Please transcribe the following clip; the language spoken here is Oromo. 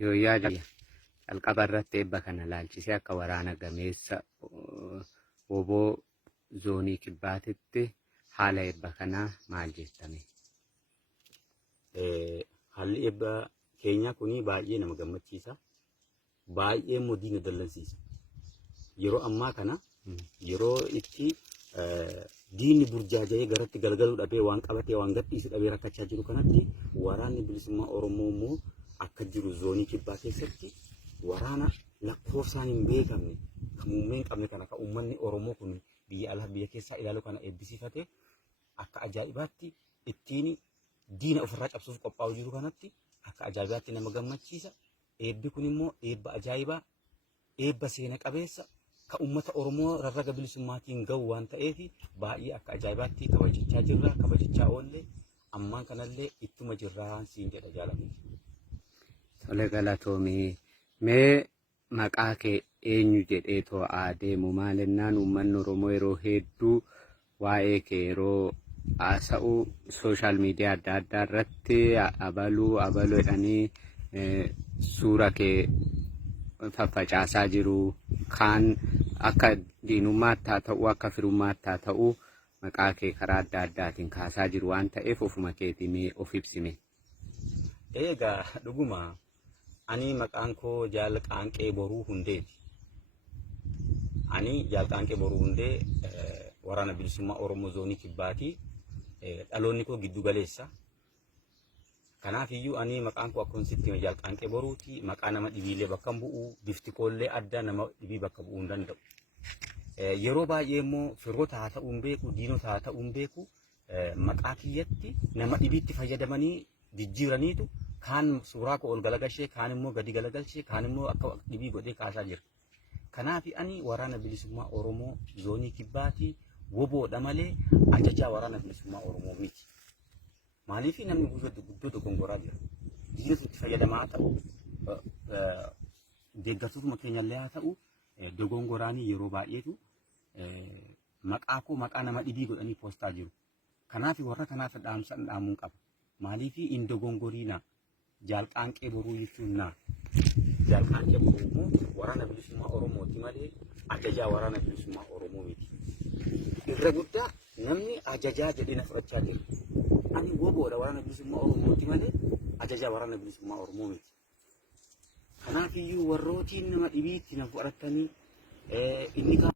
Yooyaa jalqaba irratti eebba kana laalchisee akka waraana gameessa oboo zoonii kibbaatitti haala eebba kanaa maal jettame? Haalli eebba keenyaa kuni baay'ee nama gammachiisa. Baay'ee immoo diina dallansiisa. Yeroo ammaa kana yeroo itti diinni burjaaja'ee garatti galgaluu dhabee waan qabatee waan gadhiisuu dhabee rakkachaa jiru kanatti waraanni bilisummaa Oromoo immoo akka jiru zoonii kibbaa keessatti waraana lakkoofsaan hin beekamne kan muummee hin qabne kana kan uummanni Oromoo kun biyya alaa biyya keessaa ilaalu kana eebbisiifate akka ajaa'ibaatti ittiin diina ofirraa cabsuuf qophaa'u jiru kanatti akka ajaa'ibaatti nama gammachiisa. Eebbi kun immoo eebba ajaa'ibaa, eebba seena qabeessa kan uummata Oromoo rarraga bilisummaatiin gahu waan ta'eef baay'ee akka ajaa'ibaatti kabajachaa jirra, kabajachaa oollee ammaan kanallee ittuma jirraa siin jedha jaalatame. Tole galatoomii. Mee maqaa kee eenyu jedhee to'aa deemu maalinnaan uummanni Oromoo yeroo hedduu waa'ee kee yeroo haasa'u sooshaal miidiyaa adda addaa irratti abaluu jedhanii suura kee faffacaasaa jiru. Kaan akka diinummaatti haa ta'u akka firummaatti haa ta'u maqaa kee karaa adda addaatiin kaasaa jiru waan ta'eef ofuma keetii mee of ibsime. Egaa dhuguma ani maqaan koo Jaal Qaanqee Boruu Hundeeti. Ani Jaal Qaanqee Boruu Hundee waraana bilisummaa Oromoo zoonii kibbaati. Dhaloonni koo giddu galeessa. Kanaaf iyyuu ani maqaan koo akkuma sitti Jaal Qaanqee Boruuti. Maqaa nama dhibiilee bakka hin bu'u, bifti koollee adda nama dhibii bakka bu'uu hin danda'u. Yeroo baay'ee immoo firoota haa ta'uu hin beeku, diinota haa ta'uu hin beeku, maqaa kiyyatti nama dhibiitti fayyadamanii jijjiiraniitu kaan suuraa koo ol galagalchee, kaan immoo gadi galagalchee, kaan immoo akka dhibii godhee kaasaa jira. Kanaaf ani waraana bilisummaa Oromoo zoonii kibbaati woboodha malee ajajaa waraana bilisummaa Oromoo miti. Maaliif namni guddoo dogongoraa jira. Diinota itti fayyadamaa haa ta'u, deeggartootuma keenyallee haa ta'u, dogongoraanii yeroo baay'eetu maqaa koo maqaa nama dhibii godhanii poostaa jiru. Kanaaf warra kanaaf dhaamsa dhaamuun qaba. Maaliif hin dogongoriina? Jaal Qaanqee Boruu jechuun naa. Jaal Qaanqee Boruu waraana bilisummaa Oromooti malee ajajaa waraana bilisummaa Oromoo miti. Irra guddaa namni ajajaa jedhee na fudhachaa jira. Ani woboodha waraana bilisummaa Oromooti malee ajajaa waraana bilisummaa Oromoo miti. Kanaaf iyyuu warrootiin nama dhibiitti na fudhatanii inni